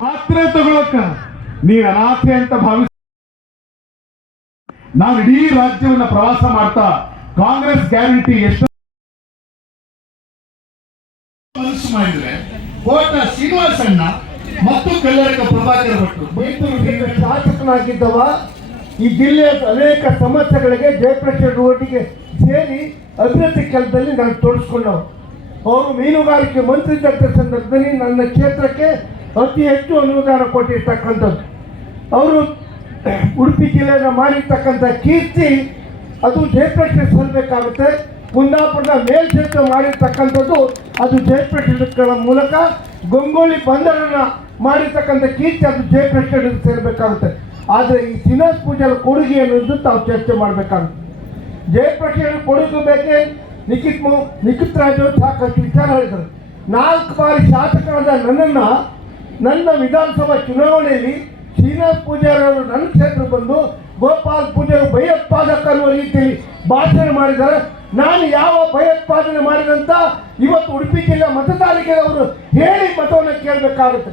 ಮಾತ್ರೆ ತಗೊಳಕ ನೀ ಅನಾಥೆ ಅಂತ ಭಾವಿಸ ನಾನು ಇಡೀ ರಾಜ್ಯವನ್ನ ಪ್ರವಾಸ ಮಾಡ್ತಾ ಕಾಂಗ್ರೆಸ್ ಗ್ಯಾರಂಟಿ ಎಷ್ಟು ಮನಸ್ಸು ಮಾಡಿದ್ರೆ ಕೋಟ ಶ್ರೀನಿವಾಸಣ್ಣ ಮತ್ತು ಕಲ್ಲರಕ ಪ್ರಭಾಕರ ಭಟ್ರು ಮೈಸೂರು ಶಾಸಕನಾಗಿದ್ದವ ಈ ಜಿಲ್ಲೆಯ ಅನೇಕ ಸಮಸ್ಯೆಗಳಿಗೆ ಜಯಪ್ರಕಾಶ್ ಒಟ್ಟಿಗೆ ಸೇರಿ ಅಭಿವೃದ್ಧಿ ಕೆಲಸದಲ್ಲಿ ನಾನು ತೋರಿಸ್ಕೊಂಡವ್ ಅವರು ಮೀನುಗಾರಿಕೆ ಮಂತ್ರಿ ಸಂದರ್ಭದಲ್ಲಿ ನನ್ನ ಕ್ಷೇತ್ರಕ್ಕೆ ಅತಿ ಹೆಚ್ಚು ಅನುದಾನ ಕೊಟ್ಟಿರ್ತಕ್ಕಂಥದ್ದು. ಅವರು ಉಡುಪಿ ಜಿಲ್ಲೆಯನ್ನು ಮಾಡಿರ್ತಕ್ಕಂಥ ಕೀರ್ತಿ, ಅದು ಜಯಪ್ರಕಾಶ್ ಸಲ್ಲಬೇಕಾಗುತ್ತೆ. ಕುಂದಾಪುರದ ಮೇಲ್ಸೇತುವೆ ಮಾಡಿರ್ತಕ್ಕಂಥದ್ದು, ಅದು ಜಯಪ್ರಕಾಶ್ಗಳ ಮೂಲಕ. ಗಂಗೋಳಿ ಬಂದರನ್ನ ಮಾಡಿರ್ತಕ್ಕಂಥ ಕೀರ್ತಿ, ಅದು ಜಯಪ್ರಕಾಶ್ ಸೇರಬೇಕಾಗುತ್ತೆ. ಆದರೆ ಈ ಸಿನಾಸ್ ಪೂಜೆಯ ಕೊಡುಗೆ ಅನ್ನೋದು ತಾವು ಚರ್ಚೆ ಮಾಡಬೇಕಾಗುತ್ತೆ. ಜಯಪ್ರಕಾಶ್ ಕೊಡುಗೆ ಬೇಕೆ? ನಿಖಿತ್ ನಿಖಿತ್ ಅವರು ಸಾಕಷ್ಟು ವಿಚಾರ ಹೇಳಿದರು ನಾಲ್ಕು ಬಾರಿ ಶಾಸಕರಾದ ನನ್ನನ್ನು ನನ್ನ ವಿಧಾನಸಭಾ ಚುನಾವಣೆಯಲ್ಲಿ ಶ್ರೀನಾಥ್ ಪೂಜಾರಿ ಅವರು ನನ್ನ ಕ್ಷೇತ್ರ ಬಂದು ಗೋಪಾಲ್ ಪೂಜಾರಿ ಭಯೋತ್ಪಾದಕ ಅನ್ನುವ ರೀತಿಯಲ್ಲಿ ಭಾಷಣ ಮಾಡಿದ್ದಾರೆ. ನಾನು ಯಾವ ಭಯೋತ್ಪಾದನೆ ಮಾಡಿದಂತ ಇವತ್ತು ಉಡುಪಿ ಜಿಲ್ಲಾ ಮತದಾರರಿಗೆ ಅವರು ಹೇಳಿ ಮತವನ್ನು ಕೇಳಬೇಕಾಗುತ್ತೆ.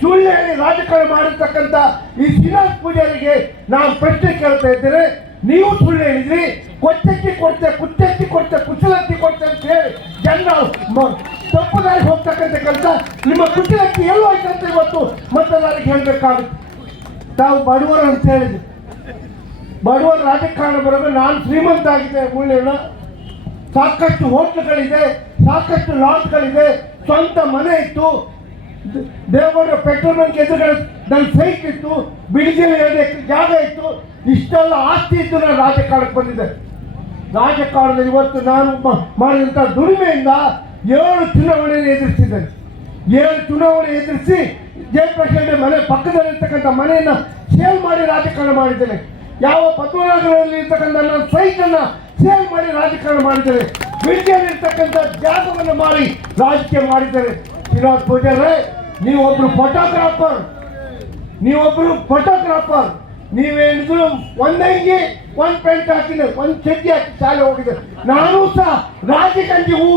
ಸುಳ್ಳು ಹೇಳಿ ರಾಜಕಾರಣ ಮಾಡಿರ್ತಕ್ಕಂಥ ಈ ಶ್ರೀನಾಥ್ ಪೂಜಾರಿಗೆ ನಾನು ಪ್ರಶ್ನೆ ಕೇಳ್ತಾ ಇದ್ದೇನೆ. ನೀವು ಸುಳ್ಳು ಹೇಳಿದ್ರಿ. ಕೊಚ್ಚಕ್ಕಿ ಕೊಡ್ತೆ, ಕುಚ್ಚಕ್ಕಿ ಕೊಡ್ತೆ ಕುಚಲಕ್ಕಿ ಕೊಡ್ತೆ ಅಂತ ಹೇಳಿ ಮ- ತಪ್ಪು ದಾರಿ ಹೋಗ್ತಕ್ಕಂಥ ಕೆಲಸ ನಿಮ್ಮ ಕುಟುಂಬಕ್ಕೆ ಎಲ್ಲೋ ಆಯ್ತಂತ ಇವತ್ತು ಮತದಾರರಿಗೆ ಹೇಳಬೇಕಾಗುತ್ತೆ. ತಾವು ಬಡವರು ಅಂತ ಹೇಳಿದ್ರು. ಬಡವರ ರಾಜಕಾರಣ ಬರೋದು ನಾನು ಶ್ರೀಮಂತ ಆಗಿದೆ ಮುಳ್ಳಿನ ಸಾಕಷ್ಟು ಹೋಟ್ಲುಗಳಿದೆ, ಸಾಕಷ್ಟು ಲಾಡ್ಜ್ಗಳಿದೆ, ಸ್ವಂತ ಮನೆ ಇತ್ತು. ದೇವಗೌಡ ದೇವರ ಪೆಟ್ರೋಲ್ ಬಂಕ್ ಎದುರುಗಡೆ ನನ್ನ ಸೈಟ್ ಇತ್ತು ಬಿಡಿಸಿ ಜಾಗ ಇತ್ತು. ಇಷ್ಟೆಲ್ಲ ಆಸ್ತಿ ಇತ್ತು ನಾನು ರಾಜಕಾರಣಕ್ಕೆ ಬಂದಿದ್ದೆ. ರಾಜಕಾರಣದಲ್ಲಿ ಇವತ್ತು ನಾನು ಮಾಡಿದಂಥ ದುಡಿಮೆಯಿಂದ ಏಳು ಚುನಾವಣೆಯನ್ನು ಎದುರಿಸಿದ್ದೇನೆ. ಏಳು ಚುನಾವಣೆ ಎದುರಿಸಿ ಜಯಪ್ರಕಾಶ್ ಮನೆ ಪಕ್ಕದಲ್ಲಿರ್ತಕ್ಕಂಥ ಮನೆಯನ್ನು ಸೇಲ್ ಮಾಡಿ ರಾಜಕಾರಣ ಮಾಡಿದ್ದೇನೆ. ಯಾವ ಪದ್ಮನಗರದಲ್ಲಿ ಇರ್ತಕ್ಕಂಥ ನನ್ನ ಸೈಟನ್ನು ಸೇಲ್ ಮಾಡಿ ರಾಜಕಾರಣ ಮಾಡಿದ್ದೇನೆ. ಬಿಡ್ಜಿಯಲ್ಲಿ ಇರ್ತಕ್ಕಂಥ ಜಾಗವನ್ನು ಮಾಡಿ ರಾಜಕೀಯ ಮಾಡಿದ್ದೇನೆ. ಶ್ರೀನಾಥ್ ಪೂಜಾರೇ ನೀವೊಬ್ಬರು ಫೋಟೋಗ್ರಾಫರ್ ನೀವೊಬ್ಬರು ಫೋಟೋಗ್ರಾಫರ್ ನೀವೇನಿದ್ರು ಒಂದಂಗಿ ಒಂದ್ ಪೆಂಟ್ ಹಾಕಿದ್ರೆ ಒಂದ್ ಚಡ್ಡಿ ಹಾಕಿ ಶಾಲೆ ಹೋಗಿದ್ದೆ. ನಾನು ಸಹ ರಾಜಕಂಜಿ ಊ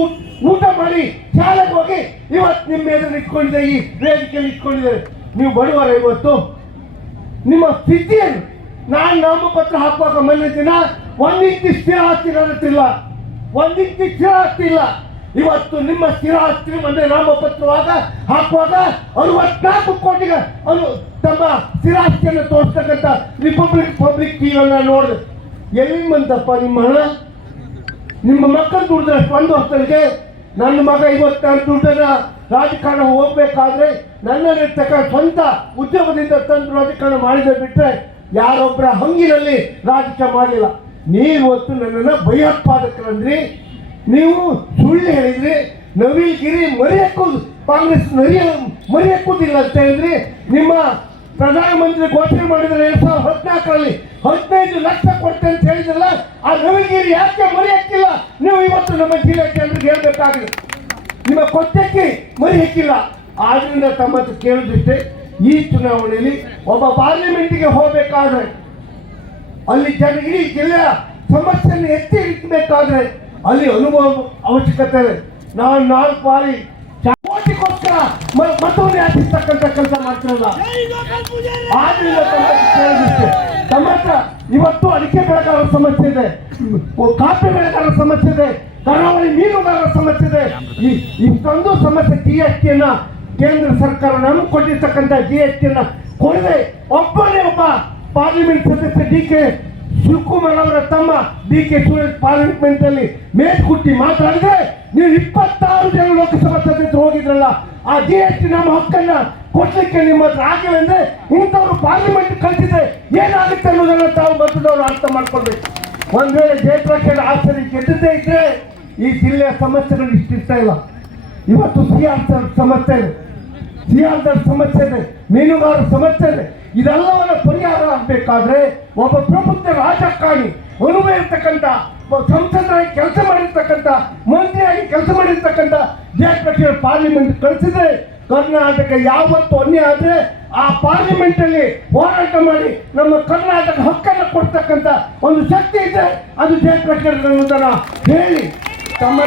ಊಟ ಮಾಡಿ ಶಾಲೆಗೆ ಹೋಗಿ ಇವತ್ತು ನಿಮ್ಮ ಎದುರು ಇಟ್ಕೊಂಡಿದೆ ಈ ವೇದಿಕೆಯಲ್ಲಿ ಇಟ್ಕೊಂಡಿದ್ದಾರೆ ನೀವು ಬಡವರ ಇವತ್ತು. ನಿಮ್ಮ ಸ್ಥಿತಿ ಏನು ನಾನು ನಾಮಪತ್ರ ಹಾಕುವಾಗ ಮೊನ್ನೆ ದಿನ ಒಂದಿಂಚು ಸ್ಥಿರ ಆಸ್ತಿ ಇಲ್ಲ. ಒಂದಿಂಚು ಸ್ಥಿರ ಆಸ್ತಿ ಇಲ್ಲ. ಇವತ್ತು ನಿಮ್ಮ ಸ್ಥಿರ ಆಸ್ತಿ ಮೊನ್ನೆ ನಾಮಪತ್ರವಾಗ ಹಾಕುವಾಗ ಅರವತ್ನಾಲ್ಕು ಕೋಟಿಗೆ ಅನು ತಮ್ಮ ಸ್ಥಿರಾಸ್ತಿಯನ್ನು ತೋರಿಸ್ತಕ್ಕಂಥ ರಿಪಬ್ಲಿಕ್ ಪಬ್ಲಿಕ್ ಟಿವಿಯನ್ನ ನೋಡಿದೆ ಎಲ್ಲಿ ಬಂತಪ್ಪ ನಿಮ್ಮ ಹಣ ನಿಮ್ಮ ಮಕ್ಕಳು ದುಡಿದ್ರೆ ಒಂದು ವರ್ಷಕ್ಕೆ ನನ್ನ ಮಗ ಇವತ್ತು ನಾನು ದುಡ್ಡನ್ನ ರಾಜಕಾರಣ ಹೋಗ್ಬೇಕಾದ್ರೆ ನನ್ನಲ್ಲಿರ್ತಕ್ಕ ಸ್ವಂತ ಉದ್ಯೋಗದಿಂದ ತಂದು ರಾಜಕಾರಣ ಮಾಡಿದ ಬಿಟ್ಟರೆ ಯಾರೊಬ್ಬರ ಹಂಗಿನಲ್ಲಿ ರಾಜಕೀಯ ಮಾಡಲಿಲ್ಲ. ನೀವು ಇವತ್ತು ನನ್ನನ್ನು ಭಯೋತ್ಪಾದಕರಂದ್ರಿ ನೀವು ಸುಳ್ಳು ಹೇಳಿದರೆ ನವೀಲ್ಗಿರಿ ಮರೆಯಕ್ಕೂ ಕಾಂಗ್ರೆಸ್ ನರಿಯ ಮರೆಯಕ್ಕೂದಿಲ್ಲ ಅಂತ ಹೇಳಿದ್ರೆ ನಿಮ್ಮ ಪ್ರಧಾನಮಂತ್ರಿ ಘೋಷಣೆ ಮಾಡಿದ್ರೆ ಎರಡ್ ಸಾವಿರದ ಹದಿನಾಲ್ಕರಲ್ಲಿ ಹದಿನೈದು ಲಕ್ಷ ಕೊಟ್ಟೆ ಅಂತ ಹೇಳಿದ್ರಲ್ಲ, ಆ ನವಿಲ್ಗಿರಿ ಯಾಕೆ ಮರೆಯಕ್ಕಿಲ್ಲ ನೀವು ಇವತ್ತು ನಮ್ಮ ಜಿಲ್ಲೆ ಜನರಿಗೆ ಹೇಳ್ಬೇಕಾಗಿದೆ. ನಿಮ್ಮ ಕೊಟ್ಟಕ್ಕೆ ಮರಿ ಹಾಕಿಲ್ಲ. ಆದ್ರಿಂದ ತಮ್ಮ ಕೇಳಿದಿಷ್ಟೇ ಈ ಚುನಾವಣೆಯಲ್ಲಿ ಒಬ್ಬ ಪಾರ್ಲಿಮೆಂಟ್ಗೆ ಹೋಗಬೇಕಾದ್ರೆ, ಅಲ್ಲಿ ಜನ ಇಡೀ ಜಿಲ್ಲೆಯ ಸಮಸ್ಯೆಯನ್ನು ಎತ್ತಿ ಇಡಬೇಕಾದ್ರೆ ಅಲ್ಲಿ ಅನುಭವ ಅವಶ್ಯಕತೆ ನಾನು ನಾಲ್ಕು ಬಾರಿ ಮ- ಮತವನ್ನು ಯಾಚಿಸ್ತಕ್ಕಂಥ ಕೆಲಸ ಮಾಡ್ತಿರಲ್ಲ ಆದ್ರಿಂದ ಸಮಸ್ಯೆ ಇವತ್ತು ಅಡಿಕೆ ಬೆಳೆಗಾರರ ಸಮಸ್ಯೆ ಇದೆ ಕಾಫಿ ಬೆಳೆಗಾರರ ಸಮಸ್ಯೆ ಇದೆ, ಕರಾವಳಿ ಮೀನುಗಾರರ ಸಮಸ್ಯೆ ಇದೆ. ಇಷ್ಟೊಂದು ಸಮಸ್ಯೆ ಜಿ ಎಸ್ ಟಿಯನ್ನ ಕೇಂದ್ರ ಸರ್ಕಾರ ನಮ್ಗೆ ಕೊಟ್ಟಿರ್ತಕ್ಕಂಥ ಜಿ ಎಸ್ ಟಿಯನ್ನ ಕೊಡದೆ ಒಬ್ಬನೇ ಒಬ್ಬ ಪಾರ್ಲಿಮೆಂಟ್ ಸದಸ್ಯ ಡಿ ಕೆ ಶಿವಕುಮಾರ್ ಅವರ ತಮ್ಮ ಡಿ ಕೆ ಸುರೇಶ್ ಪಾರ್ಲಿಮೆಂಟ್ ಅಲ್ಲಿ ಮೇಲ್ಕುಟ್ಟಿ ಮಾತಾಡಿದ್ರೆ ನೀವು ಇಪ್ಪತ್ತಾರು ಜನ ಲೋಕಸಭಾ ಸದಸ್ಯರು ಹೋಗಿದ್ರಲ್ಲ, ಆ ಜಿ ಎಸ್ ಟಿ ನಮ್ಮ ಹಕ್ಕನ್ನ ಕೊಡ್ಲಿಕ್ಕೆ ನಿಮ್ಮ ಹತ್ರ ಆಗಿಲ್ಲ ಅಂದ್ರೆ ಇಂಥವ್ರು ಪಾರ್ಲಿಮೆಂಟ್ ಕಳಿಸಿದ್ರೆ ಏನಾಗುತ್ತೆ ಅನ್ನೋದನ್ನ ತಾವು ಮತದವರು ಅರ್ಥ ಮಾಡ್ಕೊಳ್ಬೇಕು. ಒಂದ್ ವೇಳೆ ಜಯಪ್ರಕಾಶ್ ಆಸರಿ ಗೆದ್ದದೇ ಇದ್ರೆ ಈ ಜಿಲ್ಲೆಯ ಸಮಸ್ಯೆಗಳು ಇಷ್ಟಿರ್ತಾ ಇಲ್ಲ. ಇವತ್ತು ಸಿಆರ್ ಸಮಸ್ಯೆ ಇದೆ. ಸಿ ಆರ್ ಸಮಸ್ಯೆ ಇದೆ. ಮೀನುಗಾರರ ಸಮಸ್ಯೆ ಇದೆ. ಇದೆಲ್ಲವನ್ನ ಪರಿಹಾರ ಆಗಬೇಕಾದ್ರೆ ಒಬ್ಬ ಪ್ರಬುದ್ಧ ರಾಜಕಾರಣಿ ಅನುಭವ ಇರ್ತಕ್ಕಂಥ ಸಂಸದರಾಗಿ ಕೆಲಸ ಮಾಡಿರ್ತಕ್ಕಂಥ, ಮಂತ್ರಿಯಾಗಿ ಕೆಲಸ ಮಾಡಿರ್ತಕ್ಕಂಥ ಜಯಪ್ರಕಾಶ್ ಪಾರ್ಲಿಮೆಂಟ್ ಕಳಿಸಿದ್ರೆ ಕರ್ನಾಟಕ ಯಾವತ್ತು ಅನ್ಯ ಆದರೆ ಆ ಪಾರ್ಲಿಮೆಂಟ್ ಅಲ್ಲಿ ಹೋರಾಟ ಮಾಡಿ ನಮ್ಮ ಕರ್ನಾಟಕ ಹಕ್ಕನ್ನು ಕೊಡ್ತಕ್ಕಂಥ ಒಂದು ಶಕ್ತಿ ಇದೆ. ಅದು ಜಯಪ್ರಕಾಶ್ ಹೇಳಿ ತಮ್ಮ